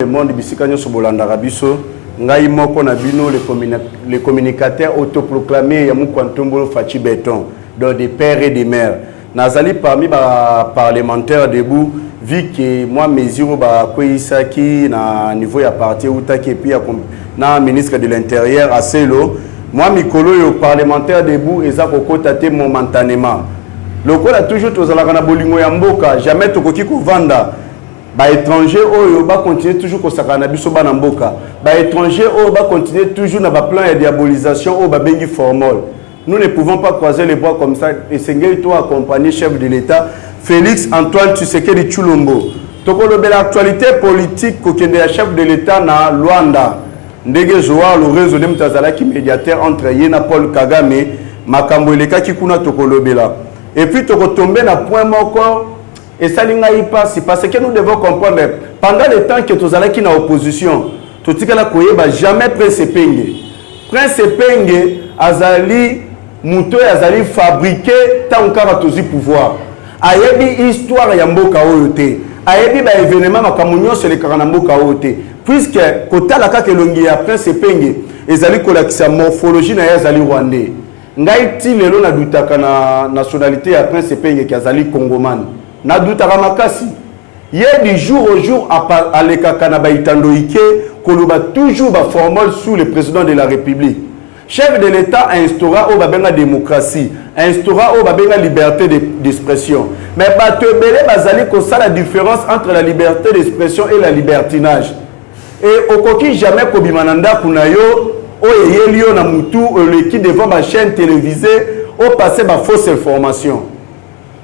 Le monde bisikanya sobolanda rabiso ngai moko na bino les communicateurs autoproclamés ya Mukwantombolo Fachi Béton dans des pères et des mères nazali parmi ba parlementaires debout vu que moi mesure ba koisaki na niveau ya parti utaki puis na ministre de l'intérieur à Selo moi mikolo yo parlementaire debout eza kokota te momentanément lokola toujours tozalaka na bolingo ya mboka jamais tokoki kovanda ba étranger oyo ba continuer toujours ko sakana biso ba na mboka ba étranger oyo ba continuer toujours na ba plan de diabolisation oyo ba bengi formol. Nous ne pouvons pas croiser les bras comme ça et sengeli toi accompagner chef de l'État Félix Antoine Tshisekedi Tshilombo tokolo bela actualité politique ko kende ya chef de l'État na Luanda ndege zoa le réseau de mtazala ki médiateur entre yena Paul Kagame makambo eleka ki kuna tokolo bela et puis toko tomber na point moko. Et ça n'est pas si parce que nous devons comprendre pendant le temps que tu es dans l'opposition, tu ne jamais Prince Penge. Prince Penge azali muto azali fabriqué tant qu'on a pouvoir. Ayebi histoire ya mboka oyote. Ayebi ba événement makamunyo sur les karanamboka oyote. Puisque kota la kake longi ya Prince Penge ezali kolakisa morphologie na yazali rwandais. Ngai ti lelo na dutaka na nationalité ya Prince Penge ki azali congomane. Na doutara makasi ye du jour au jour à l'ekaka na baitandoike koloba toujours ba formule sous le président de la République. Chef de l'État instaura au babenga démocratie, instaura au babenga liberté d'expression. Mais bato ebele bazali ko ça la différence entre la liberté d'expression et la libertinage. Et okoki jamais ko bimananda kunayo o yelio na mutu le qui devant ma chaîne télévisée au passer ba fausse information.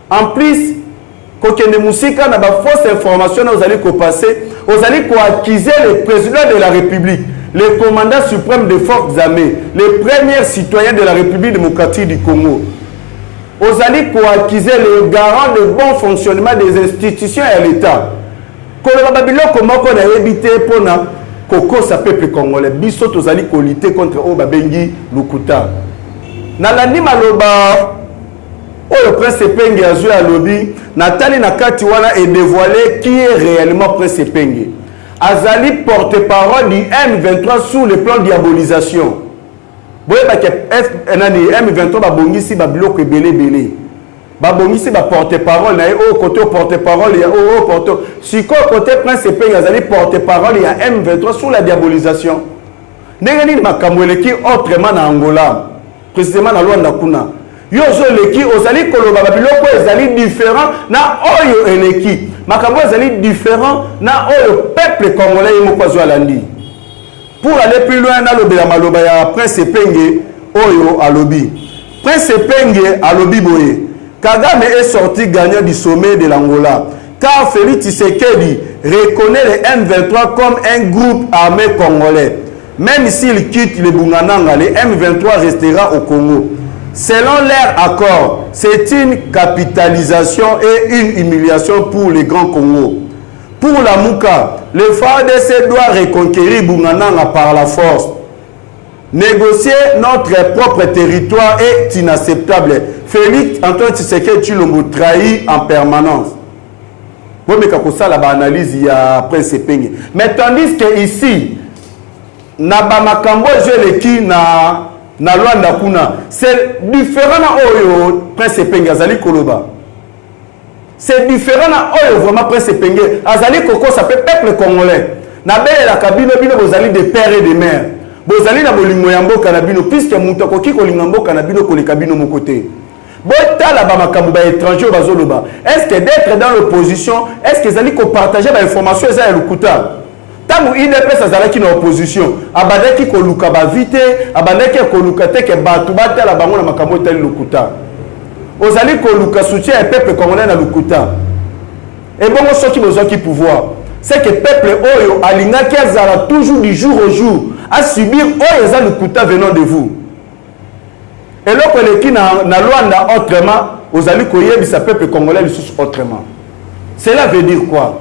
En plus quand on musika na ba fausse information aux allez passer aux allez accuser le président de la République le commandant suprême des forces armées les premiers citoyens de la République démocratique du Congo aux allez accuser le garant de bon fonctionnement des institutions et l'État quand babilo comment qu'on a évité pour na koko sa peuple congolais biso aux allez lutter contre obabengi lukuta na landi maloba le Prince Penge a joué à lobby, Nathalie Nakati wana est dévoilé qui est réellement Prince Penge. Azali porte-parole du M23 sous le plan de diabolisation. Vous voyez que M23 va bongisi ba bloc belé. Ba bongisi ba porte-parole na au côté porte-parole il y a au porte. Si côté Prince Penge azali porte-parole il y a M23 sous la diabolisation. Nengani makamwele ki autrement na Angola, précisément na Luanda kuna. Yozo leki ozali koloba babiloko ezali différent na oyo eleki makambo ezali différent na oyo peuple congolais mokwazo alandi pour aller plus loin na lobela maloba ya Prince Penge oyo alobi Prince Penge alobi boye Kagame est sorti gagnant du sommet de l'Angola car Félix Tshisekedi reconnaît le M23 comme un groupe armé congolais même s'il quitte le Bungananga le M23 restera au Congo. Selon leur accord, c'est une capitalisation et une humiliation pour les grands Congo. Pour la Mouka, le FARDC doit reconquérir Bungananga par la force. Négocier notre propre territoire est inacceptable. Félix Antoine Tshisekedi Tshilombo trahit en permanence. Bon, mais quand ça, la analyse, il y a Prince Penge. Mais tandis que ici, Nabamakambo, je l'ai qui na Luanda kuna c'est différent na oyo Prince Penge azali koloba c'est différent na oyo vraiment Prince Penge azali koko ça peut peuple congolais na bele la kabino bino bozali des pères et des mères bozali na bolingo ya mboka na bino puisque muto koki kolinga mboka na bino koleka bino mo côté botala ba makambo ba étranger bazoloba est-ce que d'être dans l'opposition est-ce que ezali ko partager ba information za ya lukuta tant il est sa zalaki na opposition abadaki ko luka ba vite abandaki ko luka te ke batu batala bango na makambo tali lukuta ozali ko luka soutien et peuple congolais na lukuta et bon soki bozaki pouvoir c'est que peuple oyo alingaki azala toujours du jour au jour à subir oyo za lukuta venant de vous et loko leki na Luanda autrement ozali ko yebisa peuple congolais lisusu autrement cela veut dire quoi?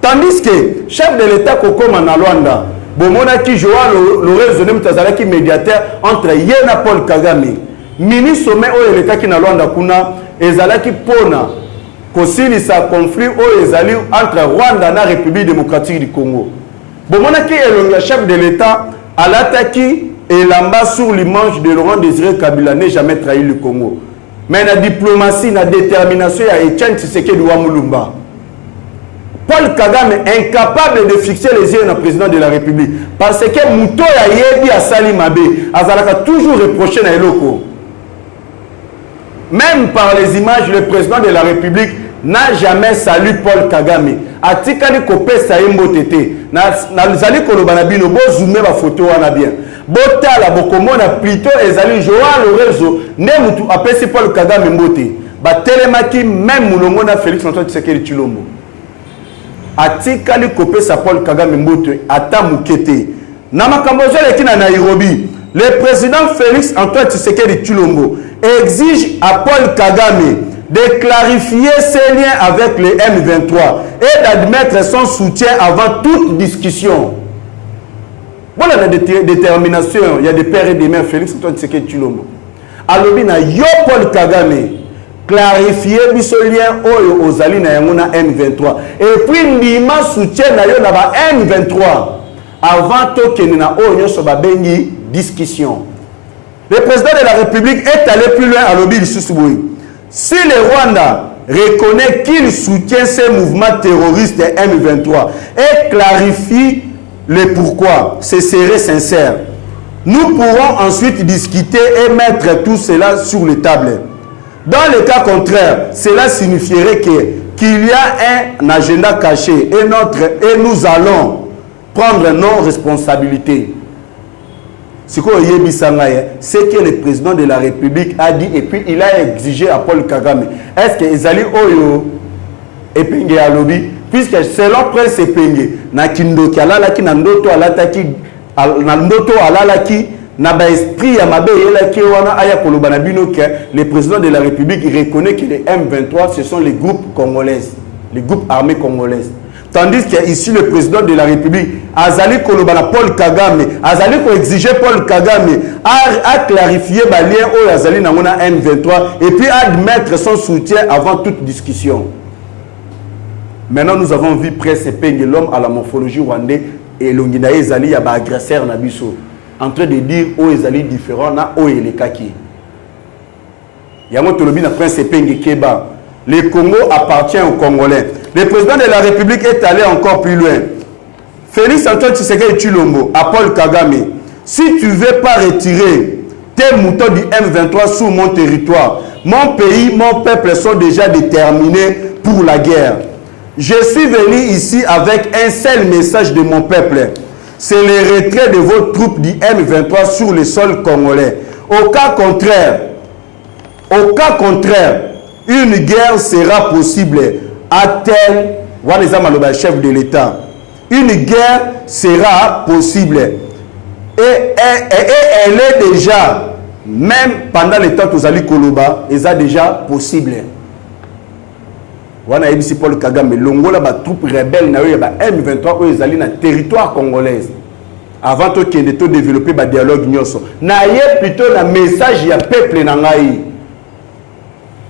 Tandis que chef de l'État Kokoma na Luanda, Bomona qui joue le réseau de médiateur entre Yena Paul Kagame, ministre sommet au l'État qui na Luanda kuna, ezalaki pona kosilisa conflit oyo ezali entre Rwanda na République démocratique du Congo. Bomonaki elonga chef de l'État alataki elamba sur l'image de Laurent Désiré Kabila n'a jamais trahi le Congo. Mais la diplomatie, la détermination ya Etienne Tshisekedi Wamulumba. Paul Kagame incapable de fixer les yeux dans le président de la République parce que Mouto ya yebi a Sali Mabe azalaka toujours reproché na eloko. Même par les images, le président de la République n'a jamais salué Paul Kagame. Atikali kopesa yembo tete. Na zali koloba na bino bo zoomé ba photo wana bien. Botala bokomona plutôt ezali Joao Lorenzo ne mutu apesi Paul Kagame mbote. Ba telemaki même mulongo na Félix Antoine Tshisekedi Tshilombo. Atikali kopesa Paul Kagame mbote ata mukete. Na makambo zole kina na Nairobi. Le président Félix Antoine Tshisekedi Tshilombo exige à Paul Kagame de clarifier ses liens avec le M23 et d'admettre son soutien avant toute discussion. Voilà la détermination, il y a des pères et des mères, Félix Antoine Tshisekedi Tshilombo. Alors, yo Paul Kagame, clarifier ce lien aux alliés na M23. Et puis, Nima soutient na yo na ba M23 avant que na oyo so ba bengi discussion. Le président de la République est allé plus loin à l'objet du Soussouboui. Si le Rwanda reconnaît qu'il soutient ces mouvements terroristes M23 et clarifie le pourquoi, ce serait sincère. Nous pourrons ensuite discuter et mettre tout cela sur les tables. Dans le cas contraire, cela signifierait qu'il y a un agenda caché et nous allons prendre nos responsabilités. Ce que le président de la République a dit et puis il a exigé à Paul Kagame. Est-ce que Ezali Oyo et Penge Alobi, puisque selon Prince Penge, na kindoki alalaki na ndoto alataki na ndoto alalaki na ba esprit ya mabe yelaki wana aya koloba na bino que le président de la République reconnaît que les M23 ce sont les groupes congolais, les groupes armés congolais. Tandis qu'ici, le président de la République, Azali Kolobana Paul Kagame, Azali ko exiger Paul Kagame, a clarifié le lien au Azali Namona M23 et puis admettre son soutien avant toute discussion. Maintenant, nous avons vu Prince Penge, l'homme à la morphologie rwandaise, et Longina Ezali, il y a un agresseur Nabiso, en train de dire où Ezali différent, na où il est kaki. Il y a un autre Prince Penge Keba. Le Congo appartient aux Congolais. Le président de la République est allé encore plus loin. Félix Antoine Tshisekedi Tshilombo à Paul Kagame. Si tu ne veux pas retirer tes moutons du M23 sur mon territoire, mon pays, mon peuple sont déjà déterminés pour la guerre. Je suis venu ici avec un seul message de mon peuple. C'est le retrait de vos troupes du M23 sur le sol congolais. Au cas contraire, une guerre sera possible. A-t-elle, le chef de l'État, une guerre sera possible. Et elle est déjà, même pendant le temps que vous allez Koloba, elle est déjà possible. Wana ebisi Paul Kagame, longola ba troupe rebelle na yo ba M23 oyo ezali na territoire congolaise. Avant to kende to développer ba dialogue nyoso. Na ye plutôt na message ya peuple na ngai.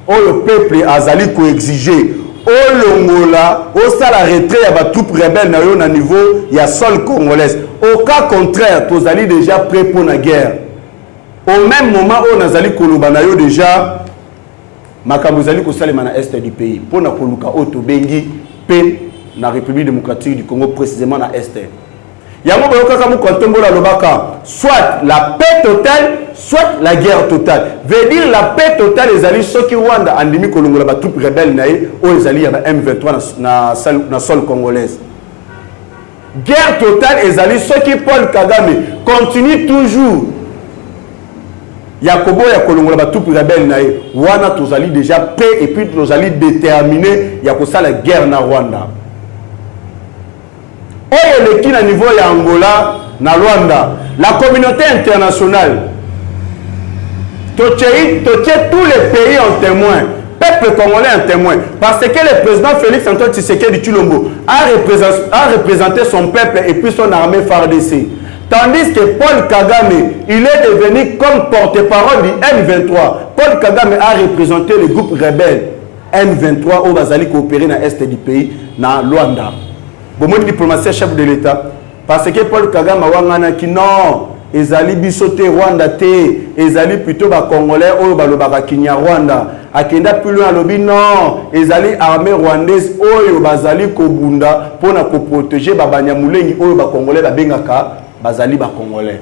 Oh, le peuple azali ko exiger au longola au sala retrait ya ba troupe rebelle na yo na niveau ya sol congolaise. Au cas contraire, to zali déjà prêt pour la guerre. Au même moment où nazali koloba na yo déjà makambo zali ko salema na est du pays pour na koluka auto bengi pe na République démocratique du Congo précisément na est. Yango boyoka mu kontombola lobaka soit la paix totale soit la guerre totale. Veut dire la paix totale ezali soki Rwanda andimi kolongola ba troupe rebelle na ye o ezali ya ba M23 na sol congolaise. Guerre totale ezali soki Paul Kagame continue toujours Yakobo ya kolongola ba troupe rebelle na ye wana tozali déjà prêt et puis tozali déterminé ya ko sala guerre na Rwanda. Oyo leki na niveau ya Angola na Rwanda, la communauté internationale toche tous les pays en témoin, peuple congolais en témoin, parce que le président Félix Antoine Tshisekedi Tshilombo a représenté son peuple et puis son armée FARDC. Tandis que Paul Kagame, il est devenu comme porte-parole du M23. Paul Kagame a représenté le groupe rebelle M23 au bazali coopérer dans l'est du pays na Luanda. Bon mon diplomatie chef de l'État parce que Paul Kagame wangana ki non ezali bisote Rwanda te ezali plutôt ba congolais oyo balobaka kinya Rwanda akenda plus loin alobi non ezali armée rwandaise oyo bazali kobunda pona ko protéger ba banyamulengi oyo ba congolais ba bengaka bazali ba congolais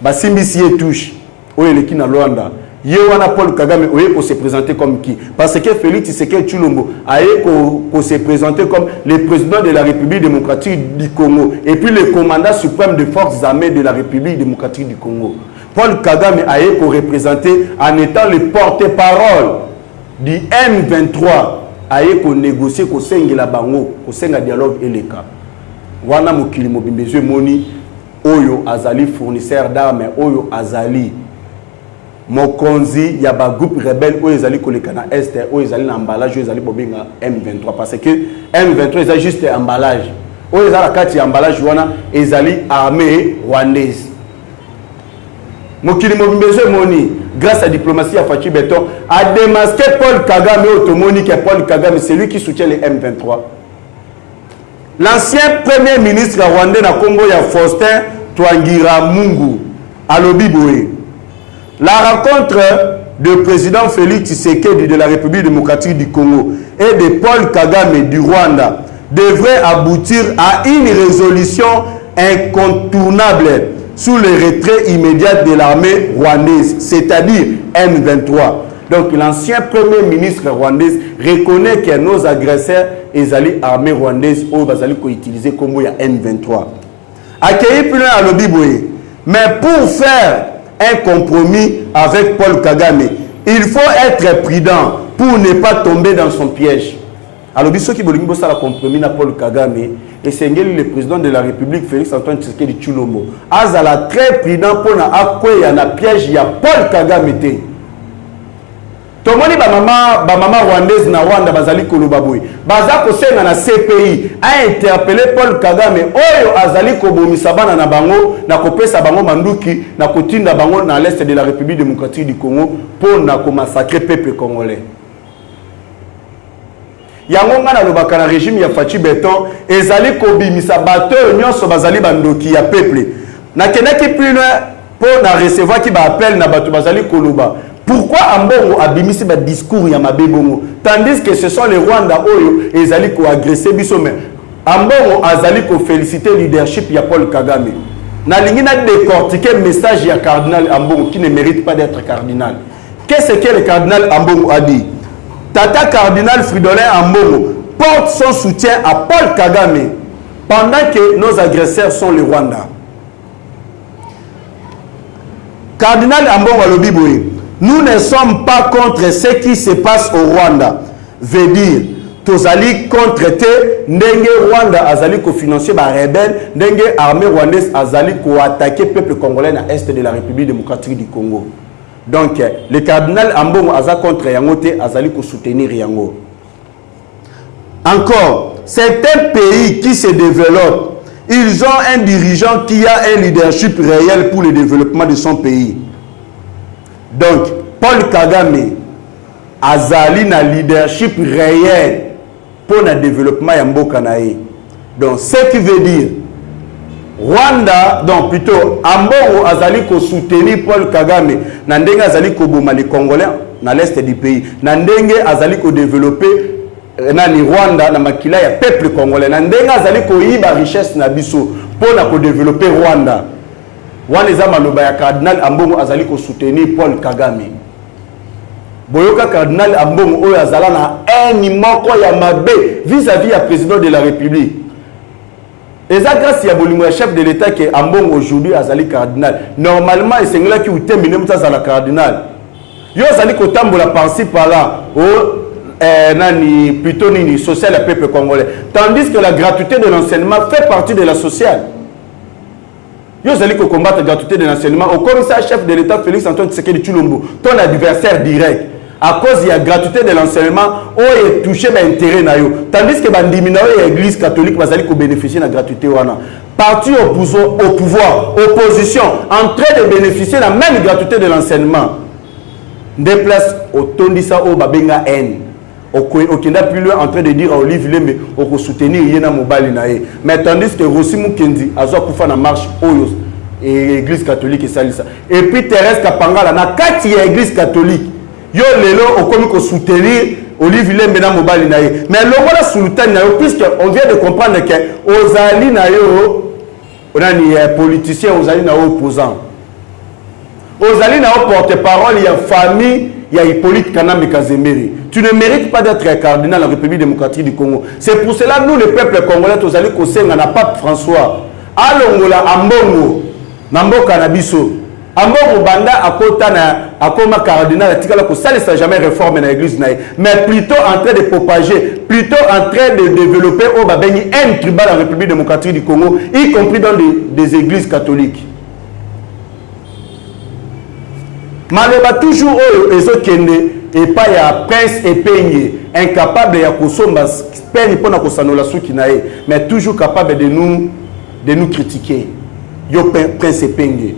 basimbisi ye touche oyo leki na Rwanda ye wana Paul Kagame oye ko se présenter comme qui parce que Félix Tshisekedi Tshilombo aye ko se présenter comme le président de la République démocratique du Congo et puis le commandant suprême des forces armées de la République démocratique du Congo. Paul Kagame aye ko représenter en étant le porte-parole du M23 aye ko négocier ko sengela bango ko senga dialogue eleka wana mokili mobimbezo moni oyo azali fournisseur d'armes oyo azali mokonzi ya ba groupe rebelle oyo ezali koleka na est oyo ezali na emballage oyo ezali bobenga M23 parce que M23 ezali juste emballage oyo ezala kati ya emballage wana ezali armée rwandaise mokili mobimbezo moni grâce à diplomatie ya Fachi Beton a démasqué Paul Kagame automoni que Paul Kagame c'est lui qui soutient les M23. L'ancien premier ministre rwandais na Congo ya Faustin Twagiramungu alobi boye la rencontre du président Félix Tshisekedi de la République démocratique du Congo et de Paul Kagame du Rwanda devrait aboutir à une résolution incontournable sous le retrait immédiat de l'armée rwandaise, c'est-à-dire M23. Donc l'ancien premier ministre rwandais reconnaît que nos agresseurs ezali armée rwandaise ou bazali ko utiliser comme ya M23. Accueilli plus loin à l'Obiboé. Mais pour faire un compromis avec Paul Kagame, il faut être prudent pour ne pas tomber dans son piège. Alors, ceux qui veulent faire un compromis avec Paul Kagame, et c'est le président de la République, Félix Antoine Tshisekedi Tshilombo, azala très prudent pour ne pas piège ya Paul Kagame. Tomoni ba mama rwandaise na Rwanda bazali kolobaboy baza ko senga na CPI a interpellé Paul Kagame oyo azali ko bomisa bana na bango na kopesa bango manduki na kotinda bango na l'est de la République démocratique du Congo pour na ko massacrer peuple congolais. Yango ngana lobaka na régime ya Fachi Beton ezali ko bimisa bato nyonso bazali bandoki ya peuple na kenaki plus loin pour na recevoir ki ba appel na bato bazali koloba. Pourquoi Ambongo a bimisi ba discours ya mabebongo tandis que ce sont les Rwanda oyo ezali ko agresser biso mais Ambongo azali ko féliciter leadership ya Paul Kagame. Na lingi na décortiquer message ya cardinal Ambongo qui ne mérite pas d'être cardinal. Qu'est-ce que le cardinal Ambongo a dit? Tata cardinal Fridolin Ambongo porte son soutien à Paul Kagame pendant que nos agresseurs sont les Rwanda. Cardinal Ambongo alobi nous ne sommes pas contre ce qui se passe au Rwanda. Veut dire, tozali contre te, ndenge Rwanda azali ko financer ba rebelle, ndenge armée rwandaise azali ko attaquer peuple congolais na est de la République démocratique du Congo. Donc, le cardinal Ambongo aza contre yango te, azali ko soutenir yango. Encore, certains pays qui se développent, ils ont un dirigeant qui a un leadership réel pour le développement de son pays. Donc, Paul Kagame azali na leadership réel pour le développement ya mboka na ye. Donc, ce qui veut dire Rwanda, donc plutôt Ambongo azali ko soutenir Paul Kagame na ndenge azali ko boma les Congolais na l'est du pays. Na ndenge azali ko développer na ni Rwanda na makila ya peuple congolais. Na ndenge azali ko yiba richesse na biso pour na ko développer Rwanda. Wana eza maloba ya cardinal Ambongo azali ko soutenir Paul Kagame. Boyoka cardinal Ambongo oyo azala na eni moko ya mabe vis-à-vis ya président de la République. Eza grâce ya bolingo ya chef de l'État que Ambongo aujourd'hui azali cardinal. Normalement esengela ki utembine mutaza la cardinal. Yo azali ko tambola par-ci par-là nani plutôt nini social à peuple congolais. Tandis que la gratuité de l'enseignement fait partie de la sociale. Yo zali ko combattre la gratuité de l'enseignement au commissaire chef de l'État Félix Antoine Tshisekedi Tshilombo, ton adversaire direct. À cause de la gratuité de l'enseignement, on est touché par l'intérêt. Tandis que l'église catholique va bénéficier de la gratuité. Parti au pouvoir, opposition, en train de bénéficier de la même gratuité de l'enseignement. Des places au Tondisa au Babenga N. okenda plus loin en train de dire à Olive Lembe oko soutenir yena mobali nae. Mais tandis que Rossi Mukendi azo kufa na marche oyo et église catholique et salisa. Et puis Thérèse Kapangala na kati ya église catholique. Yo lelo okomi ko soutenir Olive Lembe na mobali nae. Mais lokola sultan na yo puisque on vient de comprendre que ozali na yo onani politicien ozali na opposant. Ozali na porte-parole ya famille il y a Hippolyte Kanambe Kazemiri. Tu ne mérites pas d'être cardinal en République démocratique du Congo. C'est pour cela que nous, le peuple congolais, nous allons conseiller na Pape François. Alongola Ambongo, Nambo Kanabiso. Ambongo Banda Akota na Akoma cardinal, Tikala ko ça ne jamais réforme dans l'église naïe. Mais plutôt en train de propager, plutôt en train de développer au Babeni un tribal en République démocratique du Congo, y compris dans des églises catholiques. Maloba toujours et pas ya prince épeigne incapable ya kosomba peine pour na kosanola suki nae mais toujours capable de nous critiquer yo prince épeigne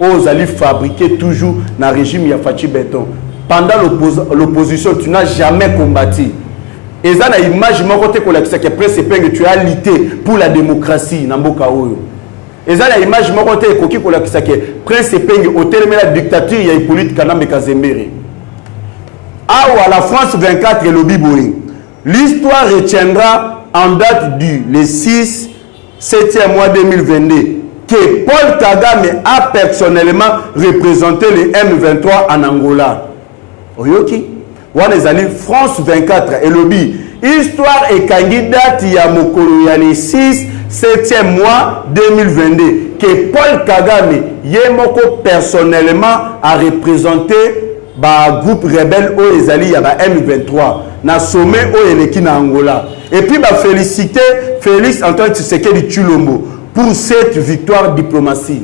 aux allez fabriquer toujours na régime ya Fachi Beton pendant l'opposition tu n'as jamais combattu et ça na image moko te kolakisa que prince épeigne tu as lutté pour la démocratie na mboka oyo. Et ça, l'image est que Prince Epenge au terme de la dictature, il y a Hippolyte Kanambe Kazemiri. Ah, la France 24 et le Biboé. L'histoire retiendra en date du 7e mois 2022 que Paul Kagame a personnellement représenté les M23 en Angola. Oyoki? Wanezali France 24 et le Biboé. Histoire et candidate Yamokolo ya le 7e mois 2022 que Paul Kagame Yemoko personnellement a représenté le groupe rebelle au Ezali ya M23 na sommet au Eleki na Angola et puis féliciter Félix Antoine Tshisekedi Tshilombo pour cette victoire diplomatique.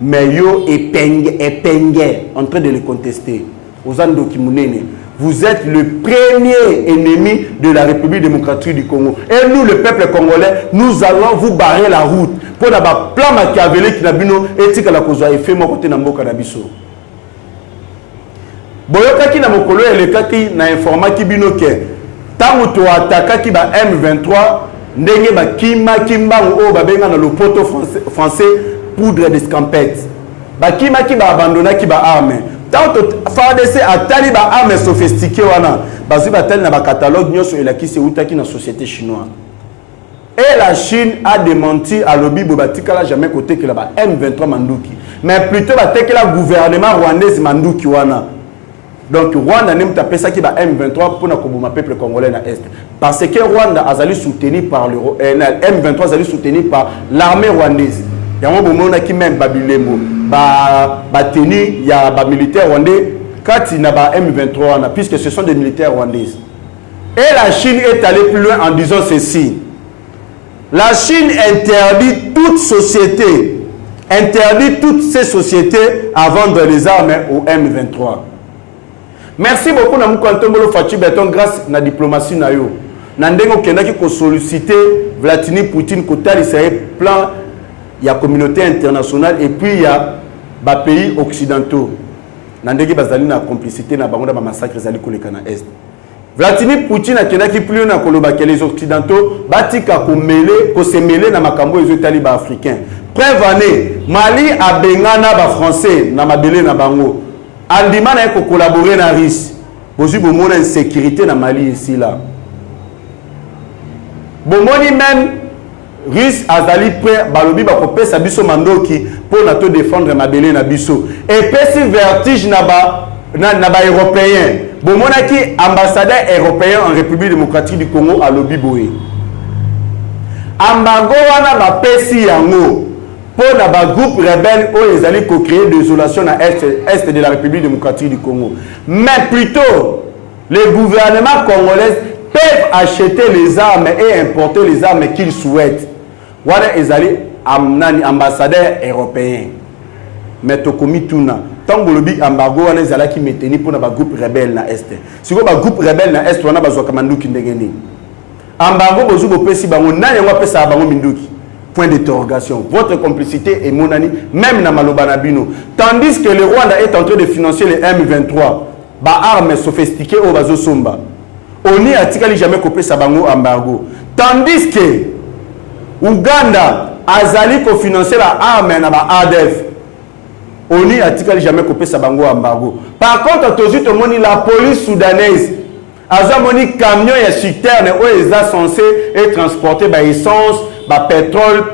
Mais yo epenge en train de le contester. Ozando Kimunene, vous êtes le premier ennemi de la République démocratique du Congo. Et nous, le peuple congolais, nous allons vous barrer la route pour n'avoir plan machiavélique na bino éthique la cause et fait mon côté na mboka na biso. Boyoka ki na mokolo elekaki na informa ki bino ke tango to ataka ki ba M23 ndenge ba kimba o ba benga na lopoto français poudre d'escampette. Ba kimaki ba abandonna ki ba arme. Tant FARDC a tali ba armes sophistiquées wana bazu ba tali na ba catalogue nyoso elaki se utaki na société chinoise. Et la Chine a démenti à l'obi bobatika jamais côté que là ba M23 manduki. Mais plutôt ba teke la gouvernement rwandais manduki wana. Donc Rwanda n'aime taper ça qui va M23 pour na koboma peuple congolais na est parce que Rwanda azali soutenu par le M23 azali soutenu par l'armée rwandaise. Yango bomona ki même Babilembo ba tenu ya ba militaire rwandais kati na ba M23 na puisque ce sont des militaires rwandais. Et la Chine est allée plus loin en disant ceci. La Chine interdit toute société, interdit toutes ces sociétés à vendre les armes au M23. Merci beaucoup na Mukantombolo Fachi Beton grâce na diplomatie na yo. Na ndengo kendaki ko solliciter Vladimir Poutine ko talisa plan ya communauté internationale et puis ya ba pays occidentaux. Na ndenge bazali na complicité na bango na ba massacre zali koleka na est. Vladimir Poutine a kendaki plus na koloba que les occidentaux batika ko se mêler na makambo ezo taliba africain. Preuve année Mali a bengana ba français na mabele na bango. Andima na ko collaborer na RIS. Bozu bomona insécurité na Mali ici là. Bomoni même RIS azali prêt balobi ba ko pesa biso mandoki pour na to défendre mabele na biso. Et pesi vertige na ba européen. Bomona ki ambassadeur européen en République démocratique du Congo à lobi boé. Ambango wana ba pesi yango. Pour le groupe rebelle où ils allaient créer désolation à l'est de la République démocratique du Congo. Mais plutôt, les gouvernements congolais peuvent acheter les armes et importer les armes qu'ils souhaitent. Voilà, ils allaient amener ambassadeurs européens. Mais Tokomi Tuna, tant que le embargo, ils allaient qui maintenir pour le groupe rebelle à l'est. Si vous avez un groupe rebelle à l'est, on a besoin de Kamandou Kindegeni. Embargo, vous avez besoin de Minduki. Point d'interrogation. Votre complicité est monani, même dans Malobanabino. Tandis que le Rwanda est en train de financer les M23. ba armes sophistiquées au bazo somba. Oni atikali jamais coupé sa bango embargo. Tandis que Ouganda azali ko financer la arme na ba ADF. Oni atikali jamais coupé sa bango embargo. Par contre, tout moni la police soudanaise aza moni camion ya citerne où ils sont censés être transportés ba essence, ba pétrole.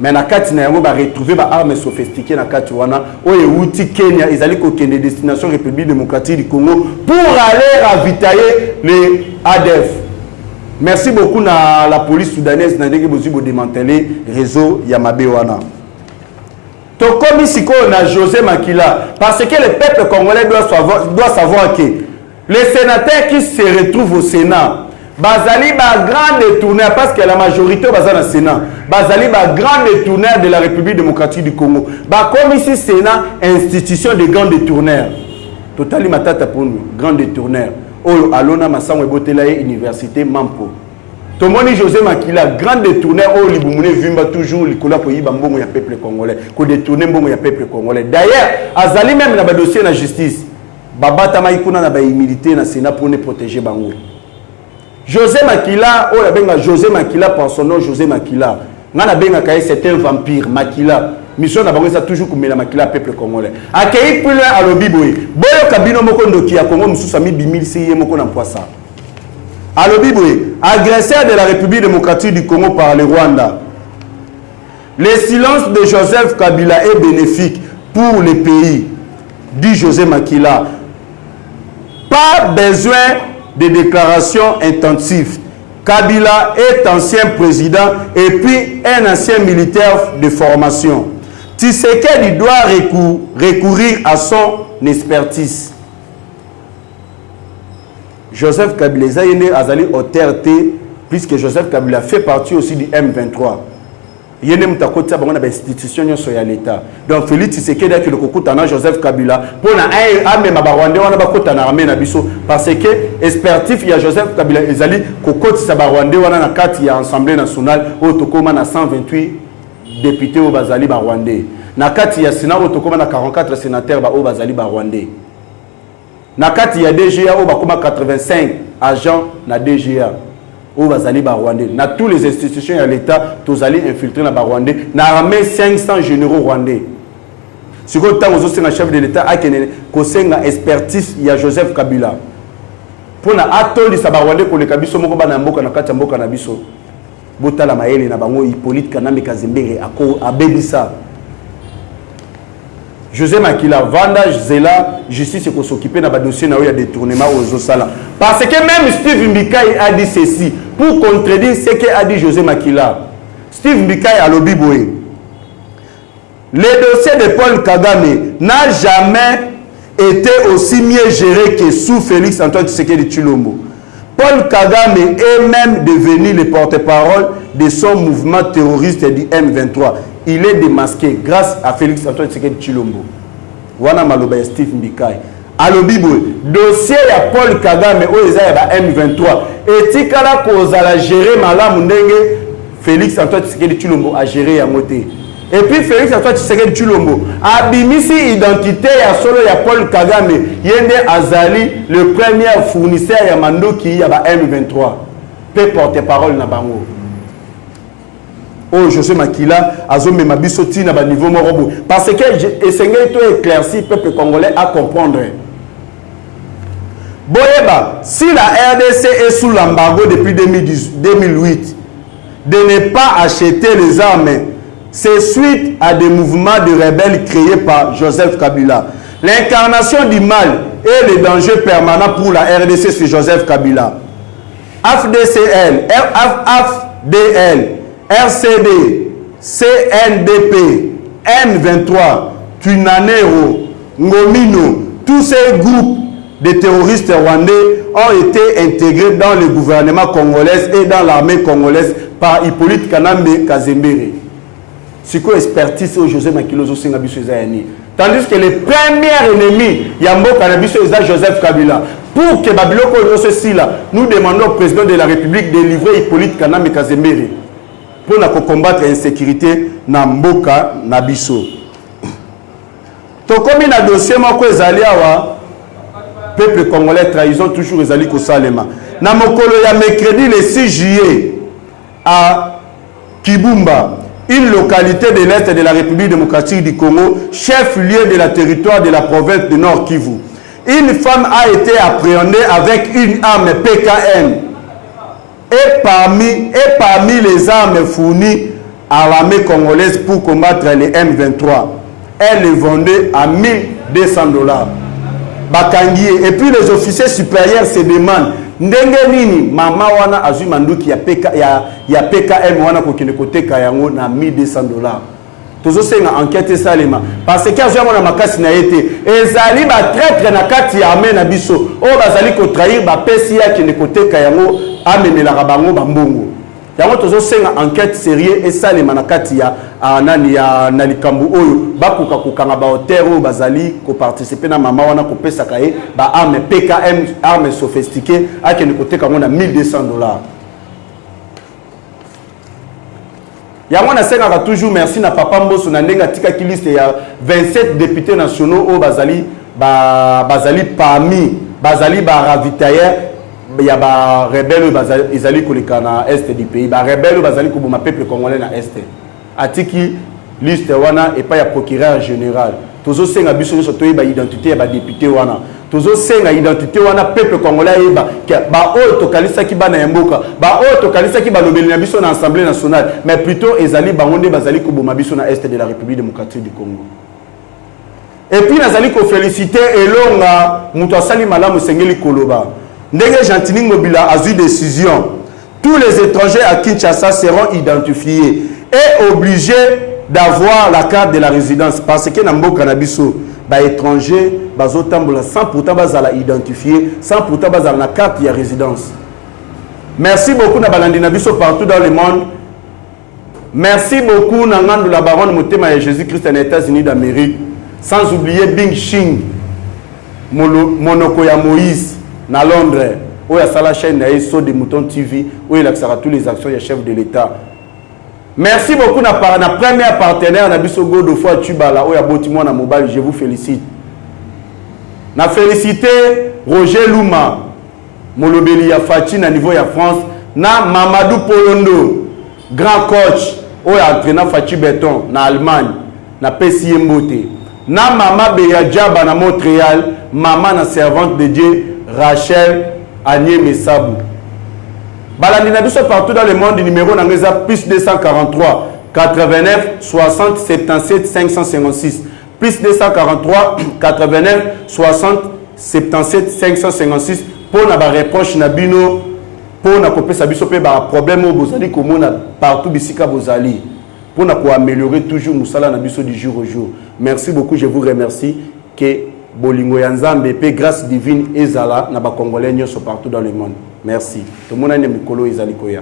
Mais na kati na yango ba retrouver ba armes sophistiquées na kati wana oye outi Kenya ezali ko kende destination République démocratique du Congo pour aller ravitailler les ADF. Merci beaucoup na la police soudanaise na ndenge bozi bo démanteler réseau ya mabe wana. To komi siko na José Makila parce que le peuple congolais doit savoir que les sénateurs qui se retrouvent au Sénat Bazali ba grand détourneur parce que la majorité bazali au Sénat. Bazali ba grand détourneur de la République démocratique du Congo. Ba comme ici Sénat institution de grand détourneur. Totali matata pour nous grand détourneur. Oyo alona masango ebotela université Mampo. Tomoni José Makila grand détourneur oyo libumune vimba toujours likola ko yiba mbongo ya peuple congolais, ko détourner mbongo ya peuple congolais. D'ailleurs, azali même na ba dossier na justice. Babata maikuna na ba militaire na Sénat pour ne protéger bango. José Makila, oh la benga José Makila par son nom José Makila. Ngana benga kaye c'est un vampire Makila. Mission na bango ça toujours comme la Makila peuple congolais. Akei plus loin à lobiboy. Boyo kabino moko ndoki ya Congo mususa mi bimili siye moko na poisa. À lobiboy, agresseur de la République démocratique du Congo par le Rwanda. Le silence de Joseph Kabila est bénéfique pour le pays, dit José Makila. Pas besoin de déclarations intensives. Kabila est ancien président et puis un ancien militaire de formation. Tshisekedi doit recourir à son expertise. Joseph Kabila azali autorité puisque Joseph Kabila fait partie aussi du M23. Il y a une institution de l'État. Donc Félix Tshisekedi a que le Kokutana Joseph Kabila pour parce que expertif il y a Joseph Kabila ezali kokoti sa Rwandais wana na kati ya Assemblée nationale au tokoma na 128 députés au bazali ba Rwandais. Na kati ya Sénat au tokoma na 44 sénateurs ba au bazali ba Rwandais. Na kati ya DGA au bakoma 85 agents na DGA. Au bazali ba Rwandais. Na tous les institutions de l'État, tous allés infiltrer na ba Rwandais. Na armée 500 généraux rwandais. Si vous avez un chef de l'État qui a expertise, il y a Joseph Kabila. Pour na atoli sa ba Rwandais ko le kabiso moko ba na mboka na kati mboka na biso. Botala maele na bango Hippolyte Kanambe Kazembere ako abebisa. José Makila, Vanda, Zela, justice pour s'occuper de dossier de détournement aux Osala. Parce que même Steve Mbikai a dit ceci, pour contredire ce qu'a dit José Makila. Steve Mbikai a lobby boé. Le dossier de Paul Kagame n'a jamais été aussi mieux géré que sous Félix Antoine Tshisekedi Tshilombo. Paul Kagame est même devenu le porte-parole de son mouvement terroriste du M23. Il est démasqué grâce à Félix Antoine Tshisekedi Tshilombo. Wana maloba Steve Mbikai. Alobibo, dossier ya Paul Kagame o eza ya M23. Etikala kozala gérer malamu ndenge Félix Antoine Tshisekedi Tshilombo a géré ya moté. Et puis Félix Antoine Tshisekedi Tshilombo a bimisi identité ya solo ya Paul Kagame. Yende azali le premier fournisseur ya mandoki ya M23. Pe porte-parole na bango. Oh, José Makila, Azome Mabisoti na ba niveau morobo. Parce que essayez tout éclairci peuple congolais à comprendre. Boyeba, si la RDC est sous l'embargo depuis 2008, de ne pas acheter les armes, c'est suite à des mouvements de rebelles créés par Joseph Kabila. L'incarnation du mal et le danger permanent pour la RDC, c'est Joseph Kabila. AFDCL, AFDL, RCD, CNDP, M23, Tunanero, Ngomino, tous ces groupes de terroristes rwandais ont été intégrés dans le gouvernement congolais et dans l'armée congolaise par Hippolyte Kanambe Kazembere. C'est quoi expertise au José Makilozo Sengabiso Zayani. Tandis que les premiers ennemis, Yambo Kanabiso Joseph Kabila. Pour que Babiloko ceci là, nous demandons au président de la République de livrer Hippolyte Kanambe Kazembere pour combattre l'insécurité na mboka na biso. To komi na dossier moko ezali awa peuple congolais trahison toujours ezali ko salema na mokolo ya mercredi le 6 juillet à Kibumba, une localité de l'est de la République démocratique du Congo, chef-lieu de la territoire de la province de Nord Kivu. Une femme a été appréhendée avec une arme PKM et parmi les armes fournies à l'armée congolaise pour combattre les M23, elle les vendait à $1,200. Bakangié. Et puis les officiers supérieurs se demandent ndenge nini mama wana azui manduki ya PKM wana kokende koteka yango na $1,200. Tozo senga enquête salema parce que azui mona makasi na yete ezali ba traître na kati ya armée na biso o bazali ko trahir ba pesi ya kende koteka yango amenela bango bambongo. Yango tozo senga enquête sérieux et salema na kati ya nani ya nalikambu oyo bakuka kokanga ba hotero bazali ko participer na mama wana ko pesa kae ba arme PKM arme sophistiquée akende koteka ngo na $1,200. Yango na senga toujours merci na papa Mboso na ndenga tika ki liste ya 27 députés nationaux au bazali parmi bazali ba ravitailleurs. Il y a des rebelles qui sont dans l'est du pays. Des rebelles qui sont dans le peuple congolais dans l'est. Atiki liste wana et pas ya procureur général. Tozo senga biso soto ba identité ba député wana. Tozo senga identité wana peuple congolais ba o to kalisa ki bana yamboka. Ba o to kalisa ki ba lobeli na biso na assemblée nationale, mais plutôt ezali bangonde bazali ko boma biso na est de la République démocratique du Congo. Et puis nazali ko féliciter elonga muto asali malamu sengeli koloba. Ndenge Gentini Ngobila a eu décision. Tous les étrangers à Kinshasa seront identifiés et obligés d'avoir la carte de la résidence. Parce que dans le Canabiso, les étrangers, sans pourtant identifier, sans pourtant la carte de la résidence. Merci beaucoup Nabalandi Nabiso partout dans le monde. Merci beaucoup Nangandu la baronne Motema et Jésus-Christ en États-Unis d'Amérique. Sans oublier Bing Ching, Monokoya Moïse. Na Londres, où il y a la chaîne de Mouton TV, où il y a tous les actions du chef de l'État. Merci beaucoup na premier partenaire na biso Godo fois Tubala, où il y a Botimon na mobile, je vous félicite. Na félicité Roger Louma, Molobeli ya Fati na niveau ya France, na Mamadou Polondo, grand coach, où il y a entraîneur Fati Béton na Allemagne, na PCI Mbote. Na Mama Beya Djaba na Montréal, Maman na servante de Dieu Rachel Agné Messabou. Balandi na biso partout dans le monde, numéro nangeza plus 243 89 60 77 556 plus 243 89 60 77 556 pour na ba reproche na bino pour na kopesa biso pe ba problème bozali komona partout bisika bozali pour na ko améliorer toujours musala na biso du jour au jour. Merci beaucoup, je vous remercie que Bolingo Yanzambe pe grâce divine ezala na ba congolais nyonso partout dans le monde. Merci. Tout le monde a mikolo ezali koya.